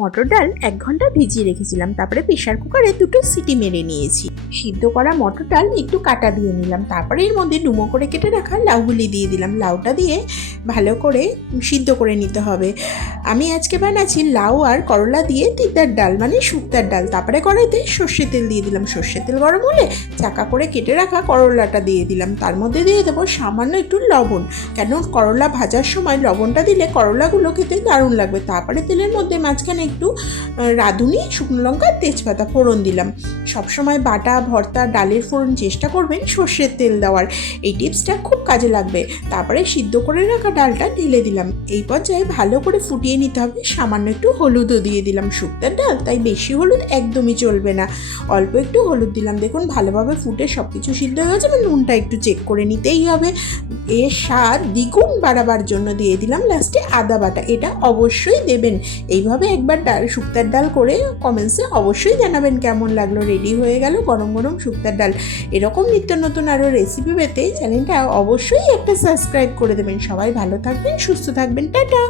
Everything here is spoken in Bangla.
মটর ডাল 1 ঘন্টা ভিজিয়ে রেখেছিলাম, তারপরে প্রেশার কুকারে 2টো সিটি মেরে নিয়েছি। সিদ্ধ করা মটর ডাল একটু কাটা দিয়ে নিলাম, তারপরে এর মধ্যে ডুমো করে কেটে রাখা লাউগুলি দিয়ে দিলাম। লাউটা দিয়ে ভালো করে সিদ্ধ করে নিতে হবে। আমি আজকে বানাচ্ছি লাউ আর করলা দিয়ে তিতার ডাল, মানে শুক্তার ডাল। তারপরে কড়াইতে সর্ষের তেল দিয়ে দিলাম, সর্ষের তেল গরম হলে চাকা করে কেটে রাখা করলাটা দিয়ে দিলাম। তার মধ্যে দিয়ে দেবো সামান্য একটু লবণ, কেন করলা ভাজার সময় লবণটা দিলে করলাগুলো খেতে দারুণ লাগবে। তারপরে তেলের মধ্যে মাঝখানে একটু রাঁধুনি, শুকনো লঙ্কা, তেজপাতা ফোড়ন দিলাম। সবসময় বাটা ভর্তা ডালের ফোড়ন চেষ্টা করবেন সর্ষের তেল দেওয়ার, এই টিপসটা খুব কাজে লাগবে। তারপরে সিদ্ধ করে রাখা ডালটা ঢেলে দিলাম। এই পর্যায়ে ভালো করে ফুটিয়ে নিতে হবে। সামান্য একটু হলুদও দিয়ে দিলাম, শুক্তার ডাল তাই বেশি হলুদ একদমই চলবে না, অল্প একটু হলুদ দিলাম। দেখুন ভালোভাবে ফুটে সব কিছু সিদ্ধ হয়ে গেছে, নুনটা একটু চেক করে নিতেই হবে। এর স্বাদ দ্বিগুণ বাড়াবার জন্য দিয়ে দিলাম লাস্টে আদা বাটা, এটা অবশ্যই দেবেন। এইভাবে একবার শুক্তার ডাল করে কমেন্টসে অবশ্যই জানাবেন কেমন লাগলো। রেডি হয়ে গেল গরম গরম শুক্তার ডাল। এরকম নিত্য নতুন আরও রেসিপি পেতে চ্যানেলটা অবশ্যই একটা সাবস্ক্রাইব করে দেবেন। সবাই ভালো থাকবেন, সুস্থ থাকবেন, টাটা।